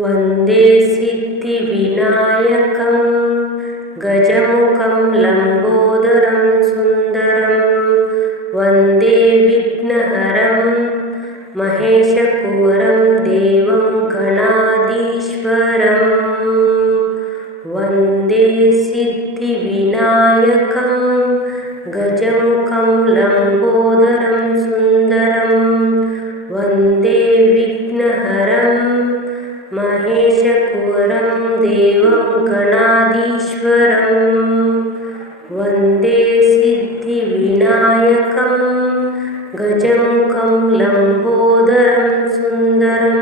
वन्दे सिद्धिविनायकं गजमुखं लम्बोदरं सुन्दरं वन्दे विघ्नहरं महेशकुवरं देवं गणाधीश्वरम् वन्दे सिद्धिविनायकं गजमुखं लम्बोदरं सुन्दरं वन्दे विघ्नहरं महेशकुवरं देवं गणाधीश्वरम् वन्दे सिद्धिविनायकं गजमुखं लम्बोदरं सुन्दरं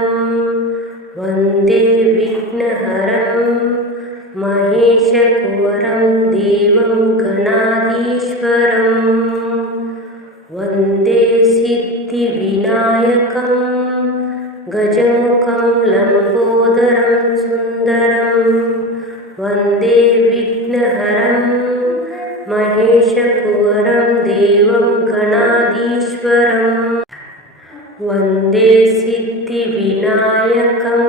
वन्दे विघ्नहरं महेशकुवरं देवं गणाधीश्वरम् वन्दे सिद्धिविनायकं गजमुखं लम्बोदरं सुन्दरं वन्दे विघ्नहरं महेशकुवरं देवं गणाधीश्वरम् वन्दे सिद्धिविनायकं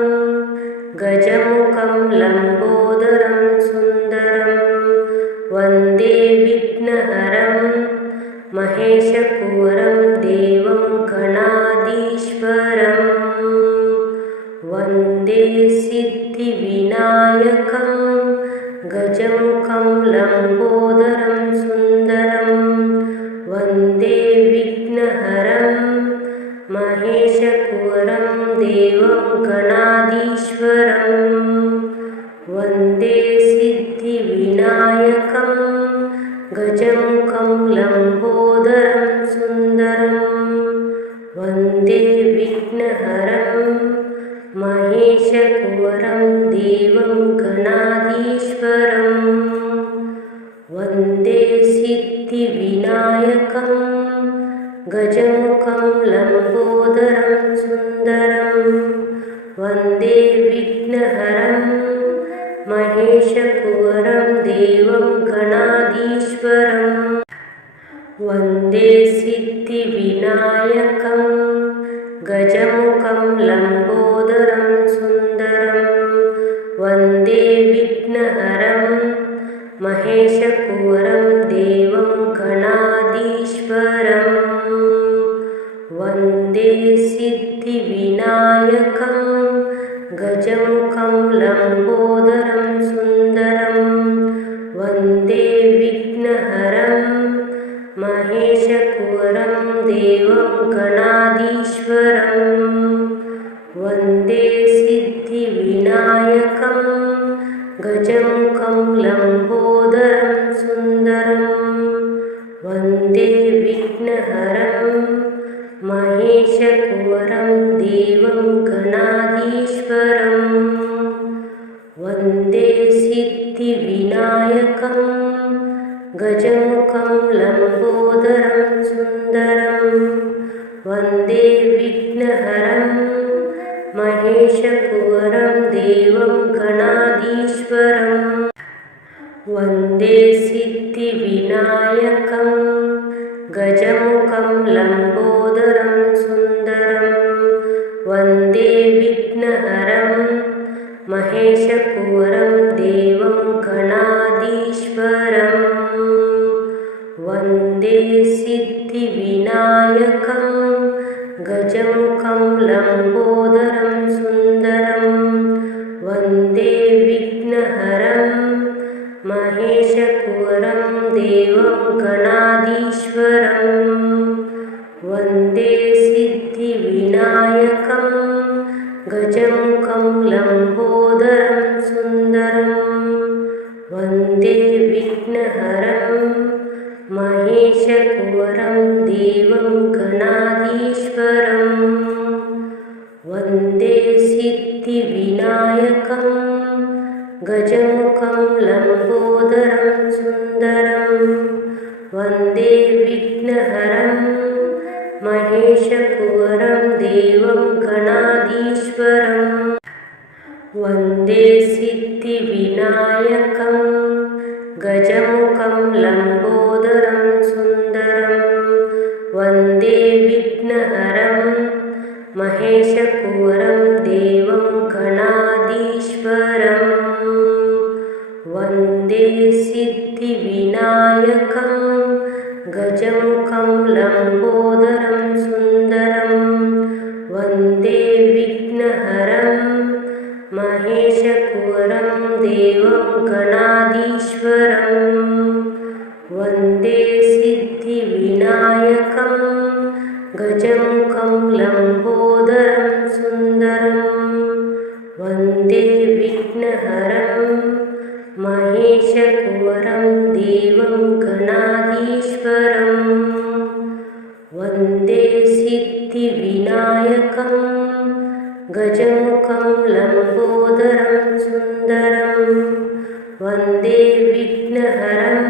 गजमुखं लम्बोदरं सुन्दरं वन्दे विघ्नहरं महेशकुवरं देवं गणाधीश्वरम् वन्दे सिद्धिविनायकं गजमुखं लम्बोदरं सुन्दरं वन्दे विघ्नहरं महेशकुवरं देवं गणाधीश्वरम् वन्दे सिद्धिविनायकं गजमुखं लम्बोदरं सुन्दरं वन्दे विघ्नहरं महेशकुवरं देवं गणाधीश्वरम् वन्दे सिद्धिविनायकं गजमुखं लम्बोदरं सुन्दरं वन्दे विघ्नहरं महेशकुवरं देवं गणाधीश्वरम् वन्दे सिद्धिविनायकं गजमुखं लम्बोदरं सुन्दरं वन्दे विघ्नहरं महेशकुवरं देवं गणाधीश्वरम् वन्दे सिद्धिविनायकं गजमुखं लम्बोदरं सुन्दरं वन्दे विघ्नहरं महेशकुवरं देवं गणाधीश्वरम् वन्दे सिद्धिविनायकं गजमुखं लम्बोदरं सुन्दरं वन्दे विघ्नहरं महेशकुवरं देवं गणाधीश्वरम् वन्दे सिद्धिविनायकं गजमुखं लम्बोदरं सुन्दरं वन्दे विघ्नहरं महेशकुवरं देवं गणाधीश्वरम् वन्दे सिद्धिविनायकं गजमुखं लम्बोदरं सुन्दरं वन्दे विघ्नहरं महेशकुवरं देवं गणाधीश्वरम् वन्दे सिद्धिविनायकं गजमुखं लम्बोदरं सुन्दरं वन्दे विघ्नहरं महेशकुवरं देवं गणाधीश्वरम् वन्दे सिद्धिविनायकं गजमुखं लम्बोदरं सुन्दरं वन्दे विघ्नहरं महेशकुवरं देवं गणाधीश्वरम् वन्दे सिद्धिविनायकं गजमुखं लम्बोदरं सुन्दरं वन्दे विघ्नहरं महेशकुवरं देवं गणाधीश्वरम् वन्दे सिद्धिविनायकं गजमुखं लम्बोदरं सुन्दरं वन्दे विघ्नहरं महेशकुवरं देवं गणाधीश्वरम् गजमुखं लम्बोदरं सुन्दरं वन्दे विघ्नहरं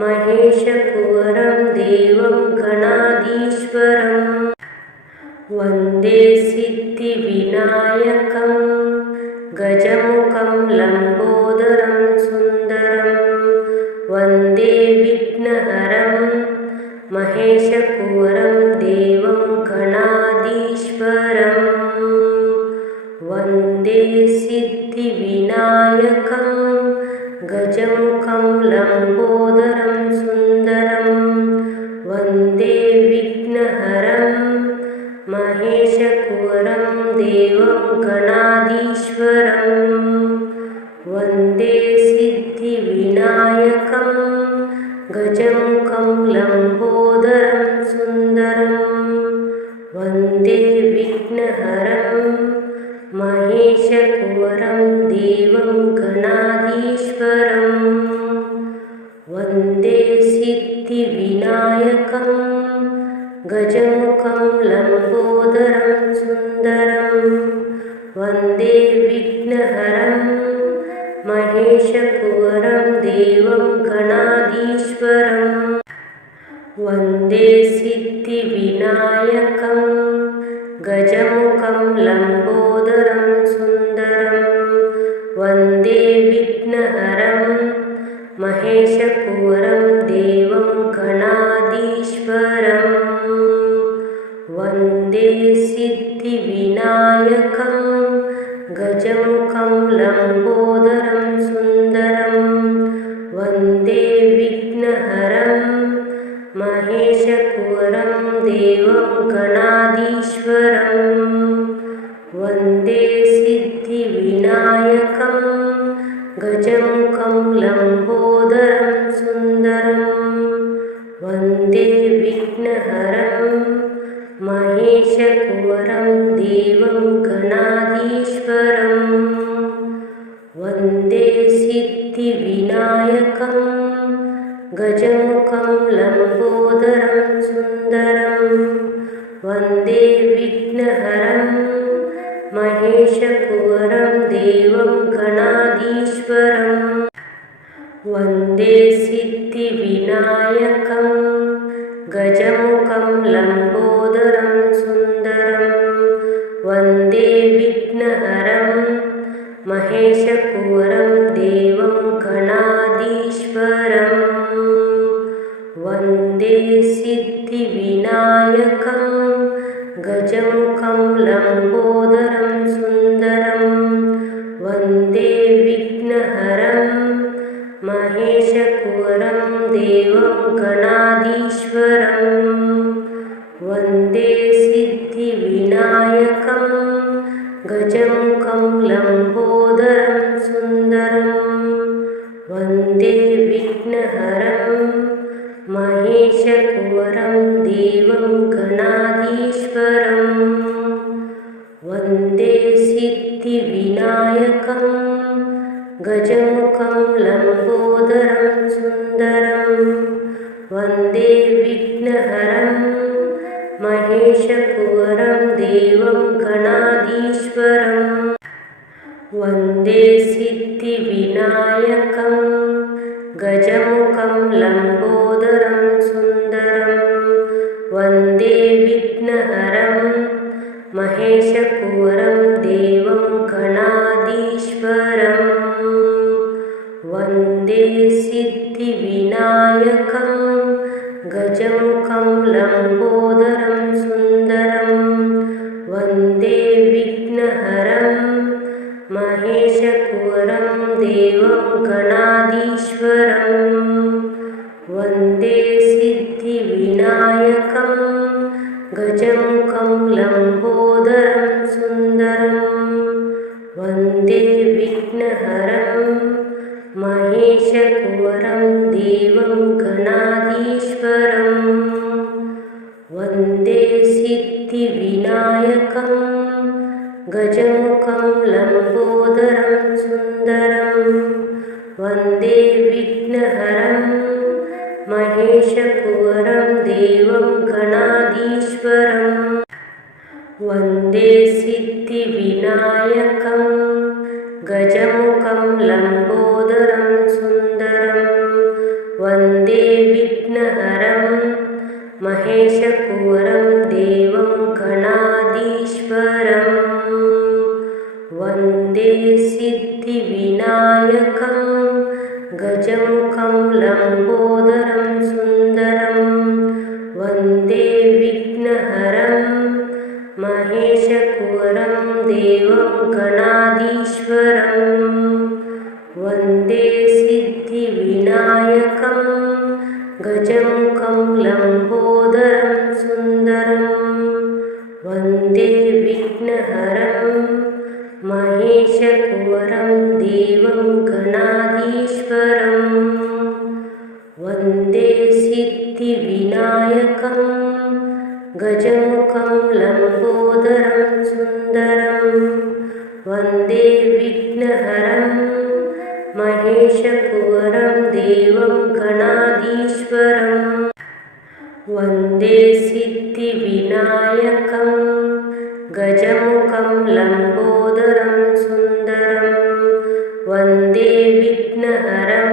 महेशकुवरं देवं गणाधीश्वरम् वन्दे सिद्धिविनायकं गजमुखं लम्बोदरं सुन्दरं वन्दे विघ्नहरं महेशकुवरं देवं गणाधीश्वरम् वन्दे सिद्धिविनायकं गजमुखं लम्बोदरं सुन्दरं वन्दे विघ्नहरं महेशकुवरं देवं गणाधीश्वरम् वन्दे सिद्धिविनायकं गजमुखं लम्बोदरं सुन्दरं वन्दे विघ्नहरं महेशकुवरं देवं गणाधीश्वरम् वन्दे सिद्धिविनायकं गजमुखं लम्बोदरं सुन्दरं वन्दे विघ्नहरं महेशकुवरं देवं गणाधीश्वरम् वन्दे सिद्धिविनायकं गजमुखं लम्बोदरं सुन्दरं वन्दे विघ्नहरं महेशकुवरं देवं गणाधीश्वरम् वन्दे सिद्धिविनायकं गजमुखं लम्बोदरं सुन्दरं वन्दे विघ्नहरं महेशकुवरं देवं गणाधीश्वरम् वन्दे सिद्धिविनायकं गजमुखं लम्बोदरं सुन्दरं वन्दे विघ्नहरं महेशकुवरं देवं गणाधीश्वरम् वन्दे सिद्धिविनायकं गजमुखं लम्बोदरं सुन्दरं वन्दे विघ्नहरं महेशकुवरं देवं गणाधीश्वरम् वन्दे सिद्धिविनायकं गजमुखं लम्बोदरं सुन्दरं वन्दे विघ्नहरं महेशकुवरं देवं गणाधीश्वरम् वन्दे सिद्धिविनायकं गजमुखं लम्बोदरं सुन्दरं वन्दे विघ्नहरं महेशकुवरं देवं गणाधीश्वरम् वन्दे सिद्धिविनायकं गजमुखं लम्बोदरं सुन्दरं वन्दे विघ्नहरं महेशकुवरं देवं गणाधीश्वरम् वन्दे सिद्धिविनायकं गजमुखं लम्बोदरं सुन्दरं वन्दे विघ्नहरं महेशकुवरं देवं गणाधीश्वरम् वन्दे सिद्धिविनायकं गजमुखं लम्बोदरं सुन्दरं वन्दे विघ्नहरं महेशकुवरं देवं गणाधीश्वरम् वन्दे सिद्धिविनायकं गजमुखं लम्बोदरं सुन्दरं वन्दे विघ्नहरं महेशकुवरं देवं गणाधीश्वरम् वन्दे सिद्धिविनायकं गजमुखं लम्बोदरं सुन्दरं वन्दे विघ्नहरं महेशकुवरं देवं गणाधीश्वरम् वन्दे सिद्धिविनायकं गजमुखं लम्बोदरं सुन्दरं वन्दे विघ्नहरं महेशकुवरं देवं गणाधीश्वरम् वन्दे सिद्धिविनायकं गजमुखं लम्बोदरं सुन्दरं वन्दे विघ्नहरं महेशकुवरं देवं गणाधीश्वरम् वन्दे सिद्धिविनायकं गजमुखं लम्बोदरं सुन्दरं वन्दे विघ्नहरं महेशकुवरं देवं गणाधीश्वरम् वन्दे सिद्धिविनायकं गजमुखं लम्बोदरं सुन्दरं वन्दे विघ्नहरं महेशकुवरं देवं गणाधीश्वरम् वन्दे सिद्धिविनायकं गजमुखं लम्बोदरं सुन्दरं वन्दे विघ्नहरं महेशकुवरं देवं गणाधीश्वरम् वन्दे सिद्धिविनायकं गजमुखं लम्बोदरं सुन्दरं वन्दे विघ्नहरं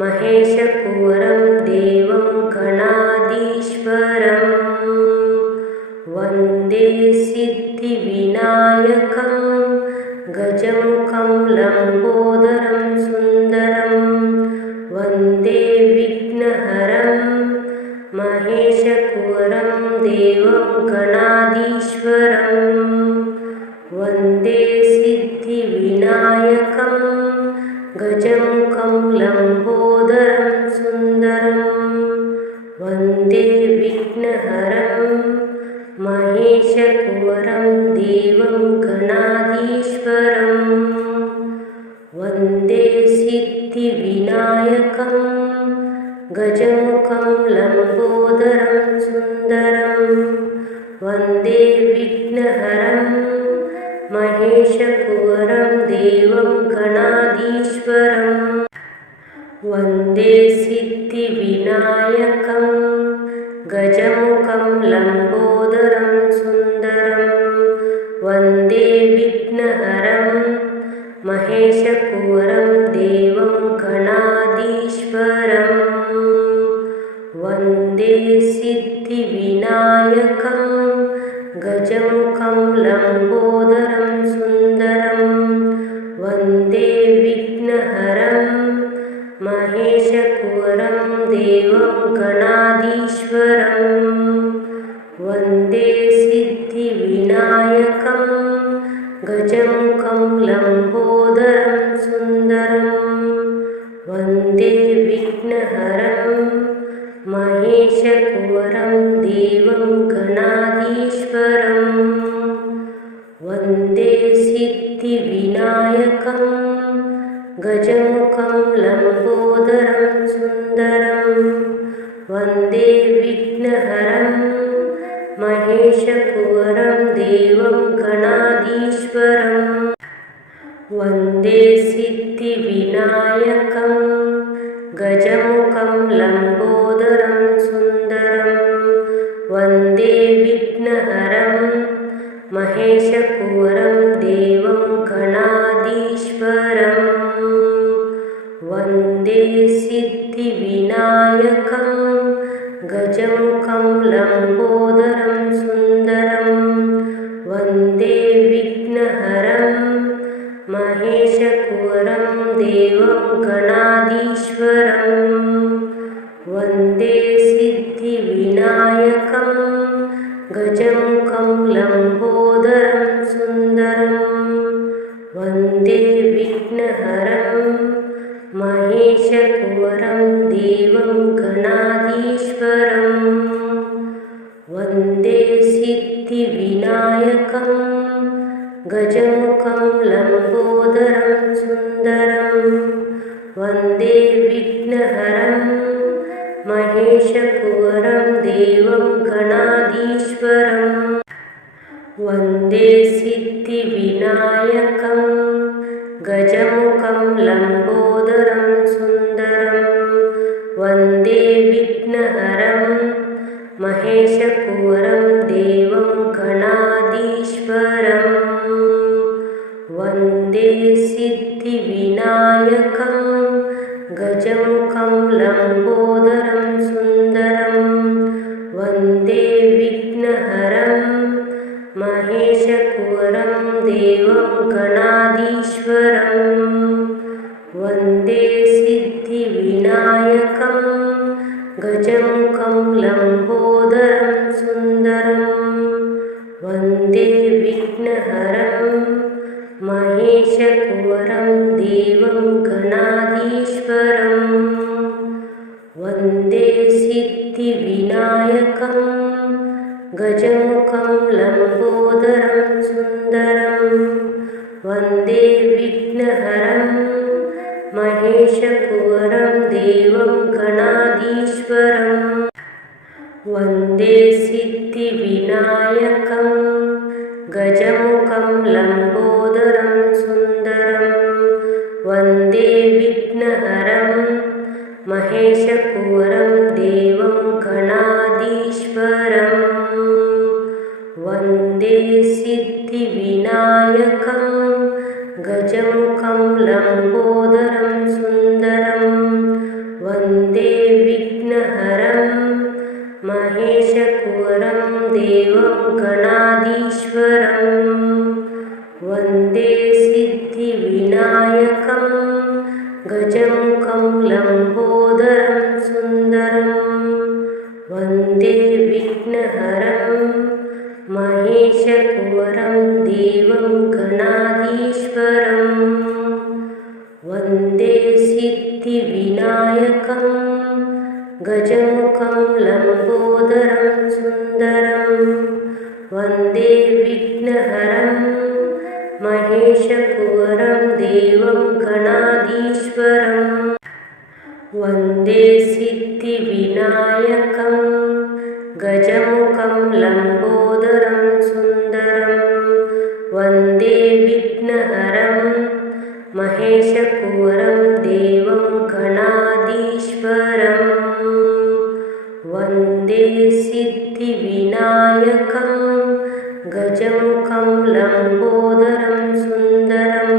महेशकुवरं देवं गणाधीश्वरम् वन्दे सिद्धिविनायकं गजमुखं लम्बोदरं सुन्दरं वन्दे विघ्नहरं महेशकुवरं देवं गणाधीश्वरम् वन्दे सिद्धिविनायकं गजमुखं लम्बोदरं सुन्दरं वन्दे विघ्नहरं महेशकुवरं देवं गणाधीश्वरम् वन्दे सिद्धिविनायकं गजमुखं लम्बोदरं सुन्दरं वन्दे विघ्नहरं महेशकुवरं देवं गणाधीश्वरम् वन्दे सिद्धिविनायकं गजमुखं लम्बोदरं सुन्दरं वन्दे विघ्नहरं महेशकुवरं देवं गणाधीश्वरम् वन्दे सिद्धिविनायकं गजमुखं लम्बोदरं सुन्दरं वन्दे विघ्नहरं महेशकुवरं देवं गणाधीश्वरम् वन्दे सिद्धिविनायकं गजमुखं लम्बोदरं सुन्दरं वन्दे विघ्नहरं महेशकुवरं देवं गणाधीश्वरम् वन्दे सिद्धिविनायकं गजमुखं लम्बोदरं सुन्दरं वन्दे विघ्नहरं महेशकुवरं देवं गणाधीश्वरम् वन्दे सिद्धिविनायकं गजमुखं लम्बोदरं सुन्दरं वन्दे विघ्नहरं महेशकुवरं देवं गणाधीश्वरम् वन्दे सिद्धिविनायकं गजमुखं लम्बोदरं सुन्दरं वन्दे विघ्नहरं महेशकुवरं देवं गणाधीश्वरम् वन्दे सिद्धिविनायकं गजमुखं लम्बोदरं सुन्दरं वन्दे विघ्नहरं महेशकुवरं देवं गणाधीश्वरम् वन्दे सिद्धिविनायकं गजमुखं लम्बोदरं सुन्दरं वन्दे विघ्नहरं महेशकुवरं देवं गणाधीश्वरम् वन्दे सिद्धिविनायकं गजमुखं लम्बोदरं सुन्दरं वन्दे विघ्नहरं महेशकुवरं देवं गणाधीश्वरम् वन्दे सिद्धिविनायकं गजमुखं लम्बोदरं सुन्दरं वन्दे विघ्नहरं महेशकुवरं देवं गणाधीश्वरं वन्दे सिद्धिविनायकं गजमुखं लम्बोदरं सुन्दरं वन्दे विघ्नहरं महेशकुवरं देवं गणाधीश्वरं वन्दे सिद्धिविनायकं गजमुखं लम्बोदरं सुन्दरं वन्दे विघ्नहरं महेशकुवरं देवं गणाधीश्वरं वन्दे सिद्धिविनायकं गजमुखं लम्बोदरं सुन्दरं वन्दे विघ्नहरं महेशकुवरं देवं गणाधीश्वरं वन्दे सिद्धिविनायकं गजमुखं लम्बोदरं सुन्दरं वन्दे विघ्नहरं महेशकुवरं देवं गणाधीश्वरं वन्दे सिद्धिविनायकं गजमुखं लम्बोदरं सुन्दरं वन्दे विघ्नहरं महेशकुवरं देवं गणाधीश्वरं वन्दे सिद्धिविनायकं गजमुखं लम्बोदरं सुन्दरं वन्दे विघ्नहरं महेशकुवरं देवं गणाधीश्वरं वन्दे सिद्धिविनायकं गजमुखं लम्बोदरं सुन्दरं वन्दे विघ्नहरं महेशकुवरं देवं गणाधीश्वरं वन्दे सिद्धिविनायकं गजमुखं लम्बोदरं सुन्दरं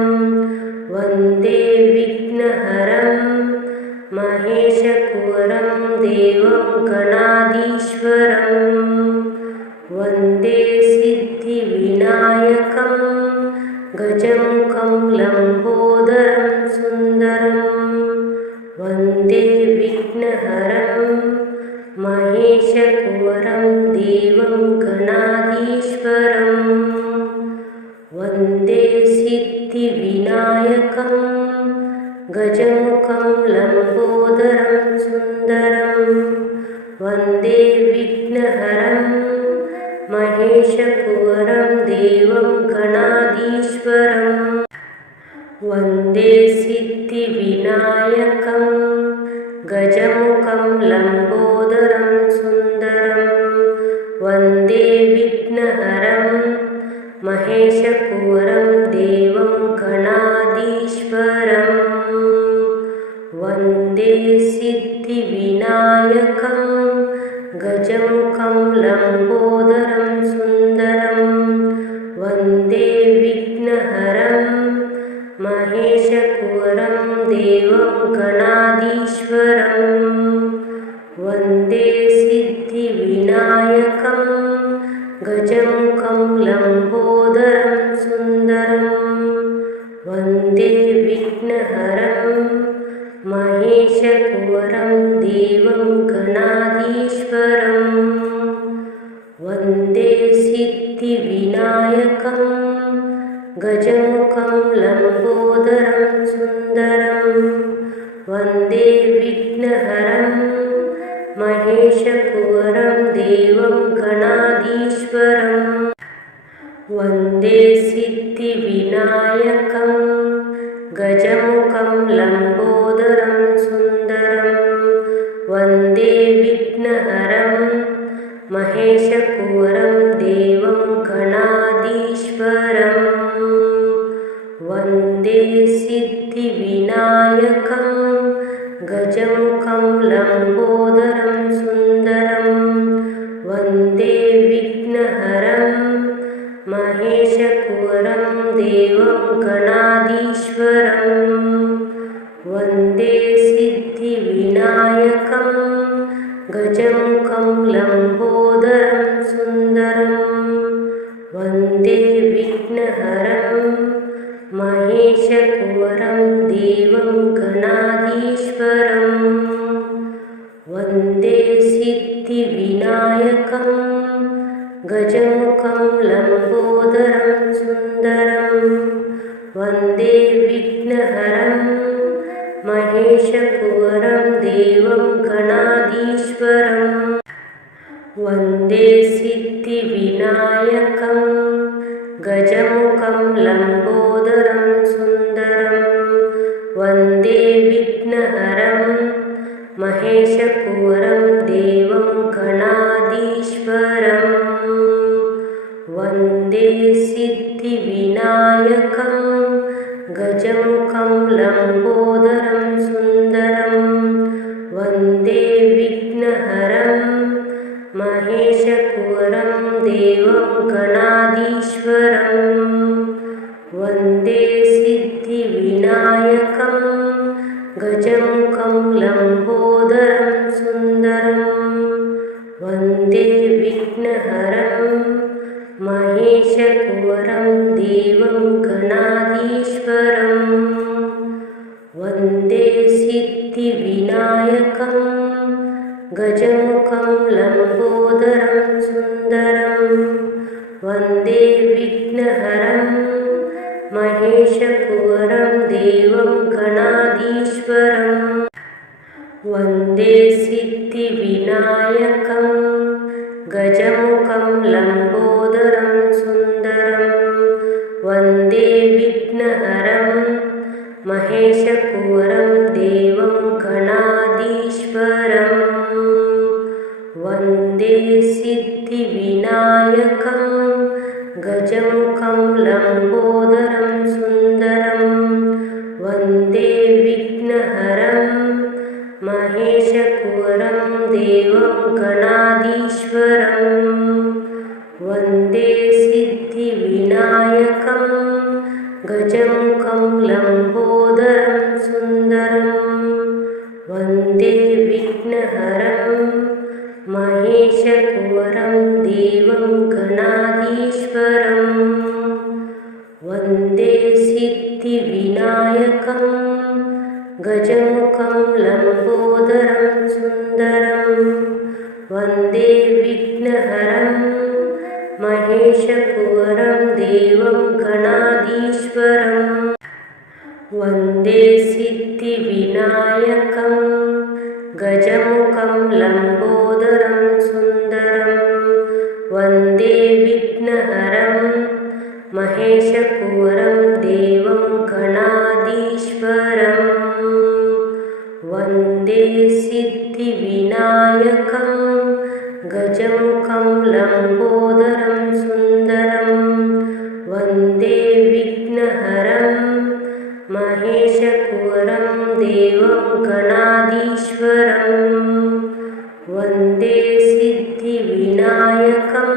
वन्दे विघ्नहरं महेशकुवरं देवं गणाधीश्वरं वन्दे सिद्धिविनायकं गजमुखं लम्बोदरं सुन्दरं वन्दे विघ्नहरं महेशकुवरं देवं गणाधीश्वरं वन्दे सिद्धिविनायकं गजमुखं लम्बोदरं सुन्दरं वन्दे विघ्नहरं महेशकुवरं देवं गणाधीश्वरं वन्दे सिद्धिविनायकं गजमुखं लम्बोदरं सुन्दरं वन्दे विघ्नहरं महेशकुवरं देवं गणाधीश्वरं वन्दे सिद्धिविनायकं गजमुखं लम्बोदरं सुन्दरं वन्दे विघ्नहरं महेशकुवरं देवं गणाधीश्वरं वन्दे सिद्धिविनायकं गजमुखं लम्बोदरं सुन्दरं वन्दे विघ्नहरं महेशकुवरं देवं गणाधीश्वरं वन्दे सिद्धिविनायकं गजमुखं लम्बोदरं सुन्दरं वन्दे विघ्नहरं महेशकुवरं देवं गणाधीश्वरं वन्दे सिद्धिविनायकं गजमुखं लम्बोदरं सुन्दरं वन्दे विघ्नहरं महेशकुवरं देवं गणाधीश्वरं वन्दे सिद्धिविनायकं गजमुखं लम्बोदरं सुन्दरं वन्दे विघ्नहरं महेशकुवरं देवं देवं गणाधीश्वरं वन्दे सिद्धिविनायकं गजमुखं लम्बोदरं सुन्दरं वन्दे विघ्नहरं महेशकुवरं देवं गणाधीश्वरं वन्दे सिद्धिविनायकं गजमुखं लम्बोदरं सुन्दरं वन्दे विघ्नहरं महेशकुवरं देवं गणाधीश्वरं वन्दे सिद्धिविनायकं गजमुखं लम्बोदरं सुन्दरं वन्दे विघ्नहरं महेशकुवरं देवं गणाधीश्वरं वन्दे सिद्धिविनायकं गजमुखं लम्बोदरं सुन्दरं वन्दे विघ्नहरं महेशकुवरं देवं गणाधीश्वरं वन्दे सिद्धिविनायकं गजमुखं लम्बोदरं सुन्दरं वन्दे विघ्नहरं महेशकुवरं देवं गणाधीश्वरं वन्दे सिद्धिविनायकं गजमुखं लम्बोदरं सुन्दरं वन्दे विघ्नहरं महेशकुवरं देवं गणाधीश्वरं वन्दे सिद्धिविनायकं गजमुखं लम्बोदरं सुन्दरं वन्दे विघ्नहरं महेशकुवरं देवं गणाधीश्वरं वन्दे सिद्धिविनायकं गजमुखं लम्बोदरं सुन्दरं वन्दे विघ्नहरं महेशकुवरं देवं गणाधीश्वरं वन्दे सिद्धिविनायकं गजमुखं लम्बोदरं सुन्दरं वन्दे विघ्नहरं महेशकुवरं देवं गणाधीश्वरं वन्दे सिद्धिविनायकं गजमुखं लम्बोदरं सुन्दरं वन्दे विघ्नहरं महेशकुवरं देवं गणाधीश्वरं वन्दे सिद्धिविनायकं गजमुखं लम्बोदरं सुन्दरं वन्दे विघ्नहरं महेशकुवरं देवं गणाधीश्वरं वन्दे सिद्धिविनायकं गजमुखं लम्बोदरं सुन्दरं वन्दे विघ्नहरं महेशकुवरं देवं गणाधीश्वरं वन्दे सिद्धिविनायकं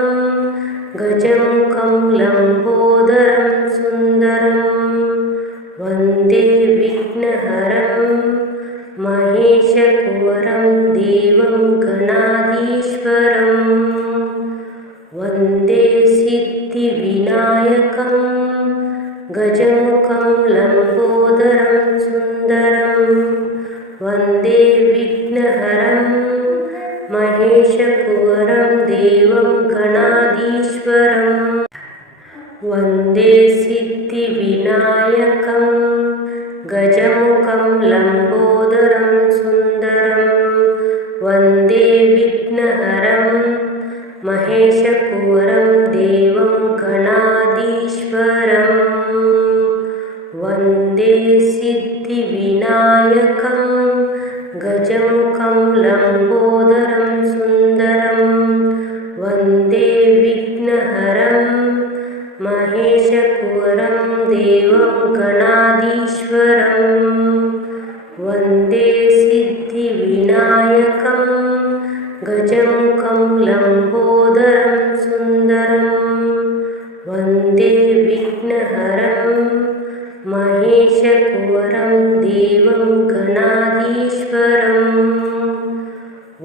गजमुखं लम्बोदरं सुन्दरं वन्दे विघ्नहरं महेशकुवरं देवं गणाधीश्वरं वन्दे सिद्धिविनायकं गजमुखं लम्बोदरं सुन्दरं वन्दे विघ्नहरं महेशकुवरं देवं गणाधीश्वरं वन्दे सिद्धिविनायकं गजमुखं लम्बोदरं सुन्दरं वन्दे विघ्नहरं महेशकुवरं देवं गणाधीश्वरं वन्दे सिद्धिविनायकं गजमुखं लम्बोदरं सुन्दरं वन्दे विघ्नहरं महेशकुवरं देवं गणाधीश्वरं वन्दे सिद्धिविनायकं गजमुखं लम्बोदरं सुन्दरं वन्दे विघ्नहरं महेशकुवरं देवं गणाधीश्वरं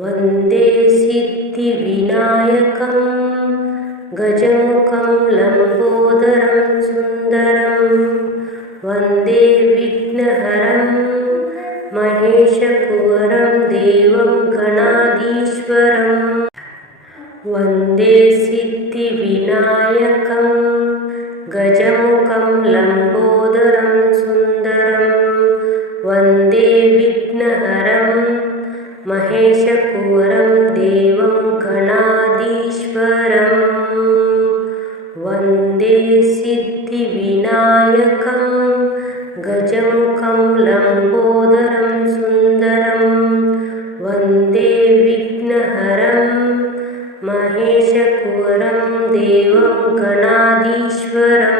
वन्दे सिद्धिविनायकं गजमुखं लम्बोदरं सुन्दरं वन्दे विघ्नहरं महेशकुवरं देवं गणाधीश्वरं वन्दे सिद्धिविनायकं गजमुखं लम्बोदरं सुन्दरं वन्दे विघ्नहरं महेशकुवरं देवं गणाधीश्वरं वन्दे सिद्धिविनायकं गजमुखं लम्बोदरं सुन्दरं वन्दे विघ्नहरं महेशकुवरं देवं गणाधीश्वरं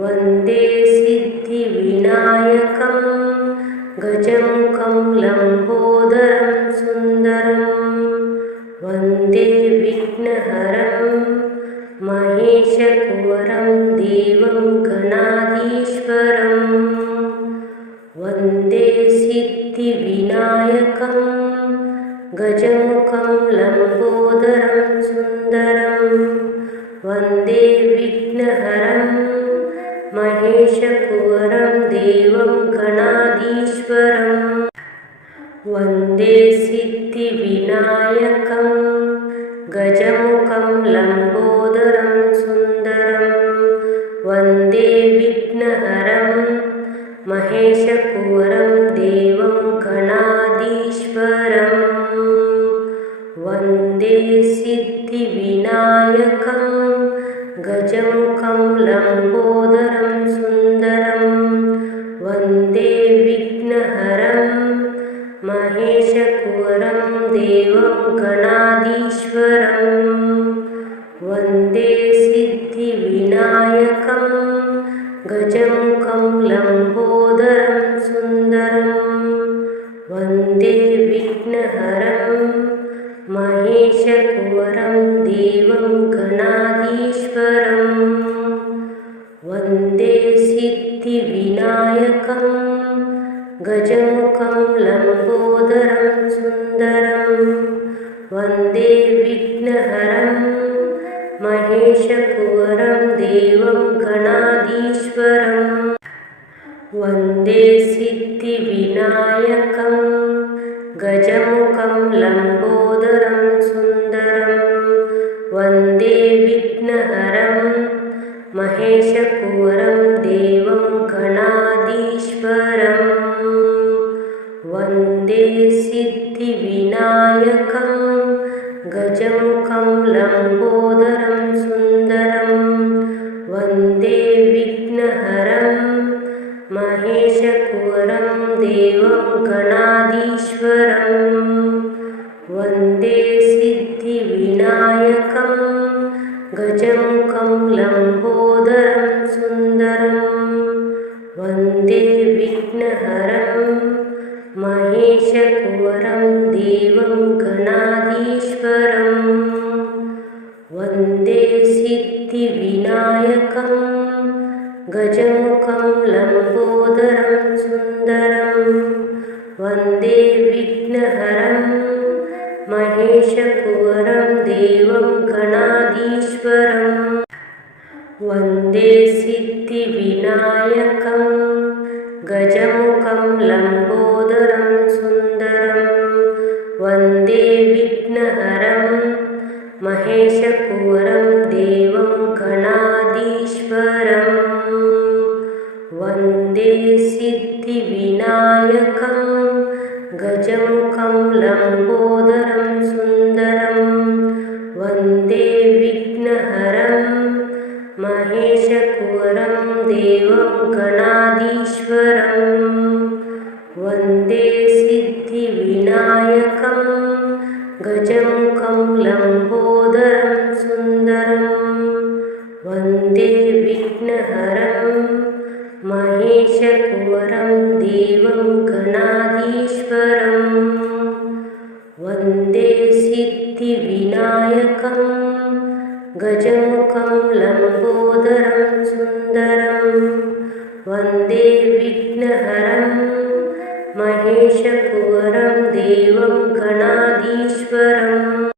वन्दे सिद्धिविनायकं गजमुखं लम्बोदरं सुन्दरं वन्दे विघ्नहरं महेशकुवरं देवं गणाधीश्वरं वन्दे सिद्धिविनायकं गजमुखं लम्बोदरं सुन्दरं वन्दे विघ्नहरं महेशकुवरं देवं गणाधीश्वरं वन्दे सिद्धिविनायकं गजमुखं लम्बोदरं सुन्दरं वन्दे विघ्नहरं महेशकुवरं देवं गणाधीश्वरं वन्दे सिद्धिविनायकं गजमुखं लम्बोदरं सुन्दरं वन्दे विघ्नहरं महेशकुवरं देवं गणाधीश्वरं वन्दे सिद्धिविनायकं गजमुखं लम्बोदरं सुन्दरं वन्दे विघ्नहरं महेशकुवरं देवं गणाधीश्वरं वन्दे सिद्धिविनायकं गजमुखं लम्बोदरं सुन्दरं वन्दे विघ्नहरं महेशकुवरं देवं गणाधीश्वरं वन्दे सिद्धिविनायकं गजमुखं लम्बोदरं सुन्दरं वन्दे विघ्नहरं महेशकुवरं देवं गणाधीश्वरं वन्दे सिद्धिविनायकं गजमुखं लम्बोदरं सुन्दरं वन्दे विघ्नहरं महेशकुवरं देवं गणाधीश्वरं वन्दे सिद्धिविनायकं गजमुखं लम्बोदरं सुन्दरं वन्दे विघ्नहरं महेशकुवरं देवं गणाधीश्वरं वन्दे सिद्धिविनायकं गजमुखं लम्बोदरं सुन्दरं वन्दे विघ्नहरं महेशकुवरं देवं गणाधीश्वरं वन्दे सिद्धिविनायकं गजमुखं लम्बोदरं सुन्दरं वन्दे विघ्नहरं महेशकुवरं देवं गणाधीश्वरं वन्दे सिद्धिविनायकं गजमुखं लम्बोदरं सुन्दरं वन्दे विघ्नहरं महेशकुवरं देवं गणाधीश्वरं वन्दे सिद्धिविनायकं गजमुखं लम्बोदरं सुन्दरं वन्दे विघ्नहरं महेशकुवरं देवं गणाधीश्वरं वन्दे सिद्धिविनायकं गजमुखं लम्बोदरं सुन्दरं वन्दे विघ्नहरं महेशकुवरं देवं गणाधीश्वरम्